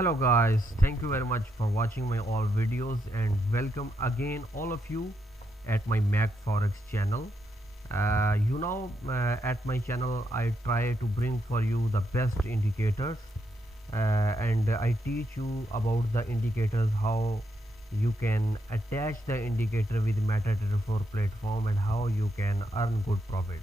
Hello guys, thank you very much for watching my all videos and welcome again all of you at my Mac Forex channel. At my channel I try to bring for you the best indicators and I teach you about the indicators, how you can attach the indicator with MetaTrader 4 platform and how you can earn good profit.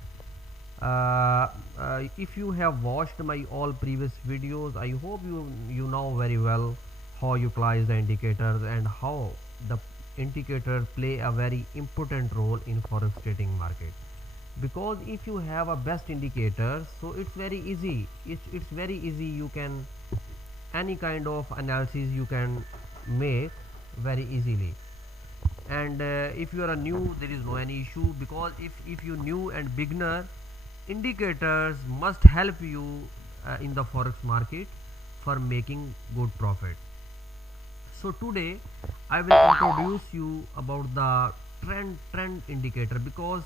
If you have watched my all previous videos, I hope you know very well how utilize the indicators and how the indicator play a very important role in forex trading market. Because if you have a best indicator, so it's very easy. It's very easy. You can any kind of analysis you can make very easily. And if you are a new, there is no any issue, because if you new and beginner, indicators must help you in the forex market for making good profit. So today I will introduce you about the trend indicator, because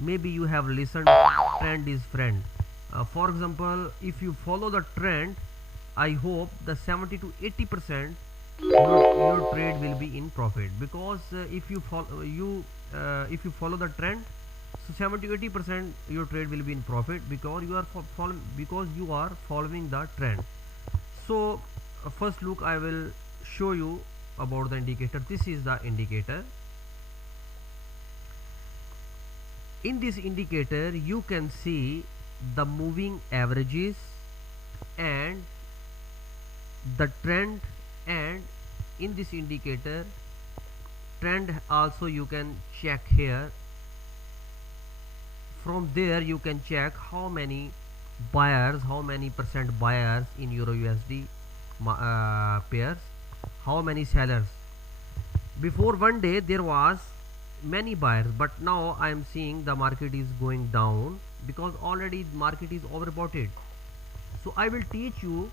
maybe you have listened trend is friend. For example, if you follow the trend, I hope the 70 to 80% your trade will be in profit, because if you follow the trend, so 70 to 80% your trade will be in profit, because you are following the trend. So first look, I will show you about the indicator. This is the indicator. In this indicator you can see the moving averages and the trend, and in this indicator trend also you can check here. From there you can check how many buyers, how many percent buyers in Euro USD pairs, how many sellers. Before one day there was many buyers, but now I am seeing the market is going down, because already market is overbought. So I will teach you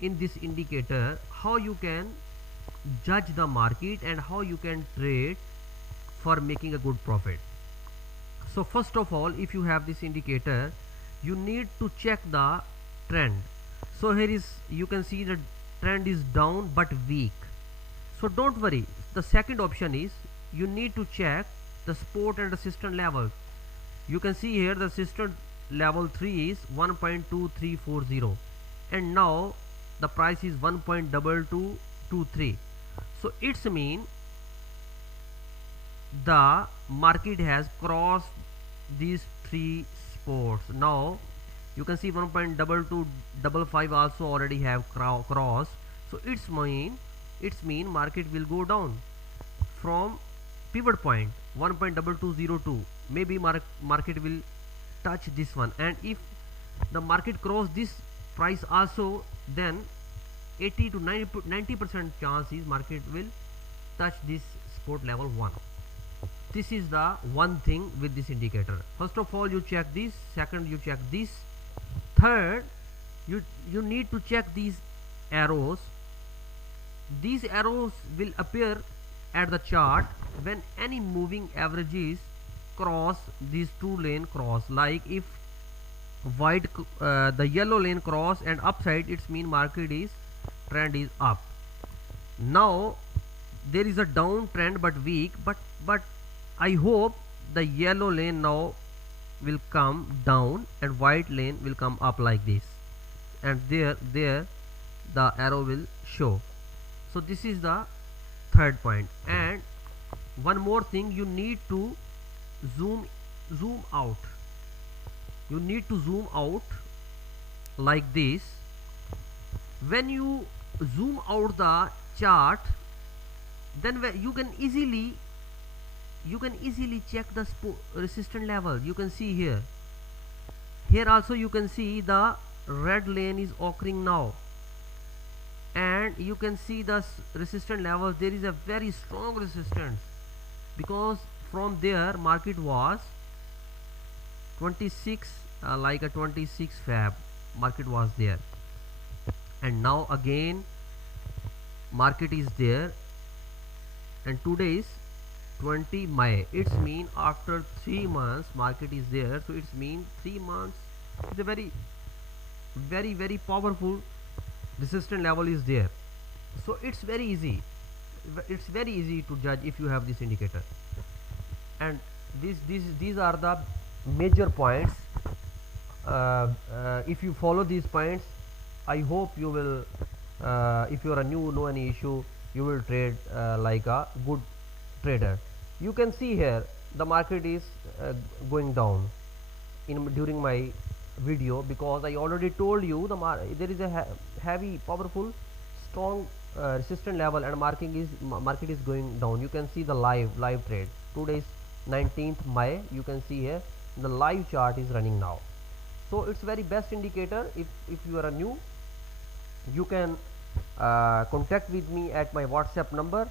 in this indicator how you can judge the market and how you can trade for making a good profit. So first of all, if you have this indicator, you need to check the trend. So here is, you can see the trend is down but weak. So don't worry, the second option is you need to check the support and resistance level. You can see here the resistance level 3 is 1.2340, and now the price is 1.2223. so it's mean the market has crossed these three supports. Now you can see 1.2255 also already have crossed. So it's mean market will go down from pivot point 1.2202. Maybe market will touch this one, and if the market cross this price also, then 80 to 90% chance is market will touch this support level 1. This is the one thing with this indicator. First of all, you check this. Second, you check this. Third, you need to check these arrows. These arrows will appear at the chart when any moving averages cross these two lane cross. Like if the yellow lane cross and upside, it's mean market is trend is up. Now there is a downtrend but weak, but I hope the yellow lane now will come down and white lane will come up like this, and there the arrow will show. So this is the third point. And one more thing, you need to zoom out. You need to zoom out like this. When you zoom out the chart, then you can easily check the resistance level. You can see here also you can see the red lane is occurring now, and you can see the resistance level. There is a very strong resistance, because from there market was 26 like a 26 Feb market was there, and now again market is there, and today is 20 May. It's mean after 3 months market is there. So it's mean 3 months is a very powerful resistance level is there. So it's very easy, it's very easy to judge if you have this indicator. And these are the major points. If you follow these points, I hope you will, if you are a new, no any issue, you will trade like a good trader. You can see here the market is going down during my video, because I already told you there is a heavy, powerful, strong resistance level, and market is going down. You can see the live trade. Today is 19th May. You can see here the live chart is running now. So it's very best indicator. If you are a new, you can contact with me at my WhatsApp number,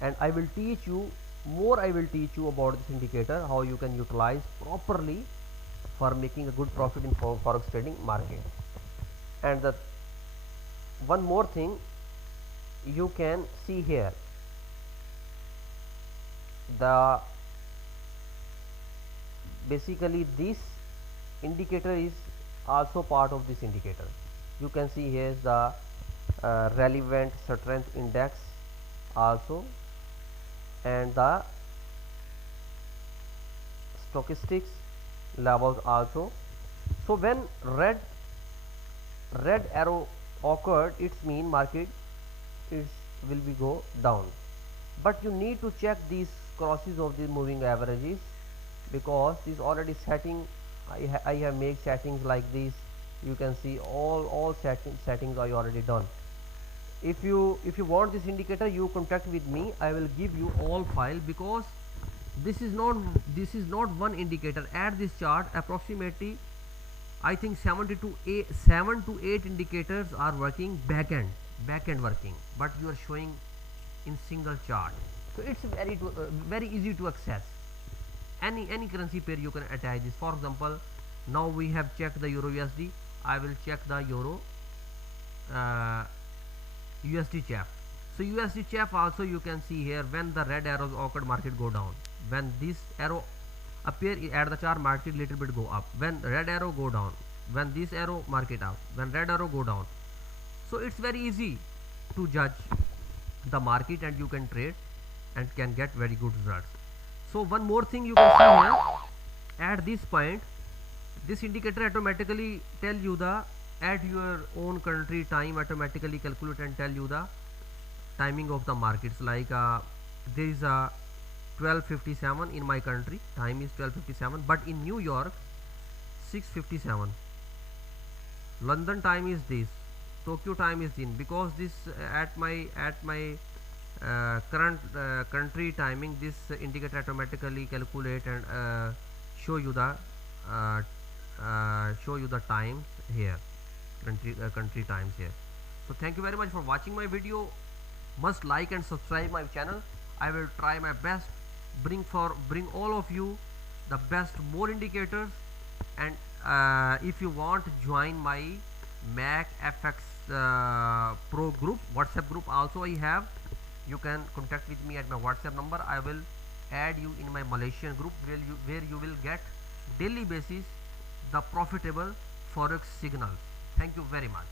and I will teach you more. I will teach you about this indicator, how you can utilize properly for making a good profit in forex trading market. And the one more thing, you can see here the basically this indicator is also part of this indicator. You can see here is the relevant strength index also, and the stochastics levels also. So when red arrow occurred, it's mean market will be go down. But you need to check these crosses of the moving averages, because this already setting. I have made settings like this. You can see all settings I already done. If you want this indicator, you contact with me. I will give you all file, because this is not one indicator. At this chart, approximately I think 7 to 8 indicators are working back end working, but you are showing in single chart. So it's very easy to access. Any currency pair you can attach this. For example, now we have checked the Euro USD. I will check the Euro USD chap. So USD chap also, you can see here when the red arrows occurred, market go down. When this arrow appear at the chart, market little bit go up. When red arrow go down. When this arrow, market up. When red arrow go down. So it's very easy to judge the market, and you can trade and can get very good results. So one more thing you can see here, at this point, this indicator automatically tell you the, at your own country time, automatically calculate and tell you the timing of the markets. Like there is a 12:57 in my country, time is 12:57, but in New York 6:57. London time is this, Tokyo time is in, because this at my current country timing, this indicator automatically calculate and show you the times here, country times here. So thank you very much for watching my video. Must like and subscribe my channel. I will try my best bring all of you the best more indicators. And if you want to join my Mac FX Pro group, WhatsApp group also I have, you can contact with me at my WhatsApp number. I will add you in my Malaysian group, where you will get daily basis the profitable forex signals. Thank you very much.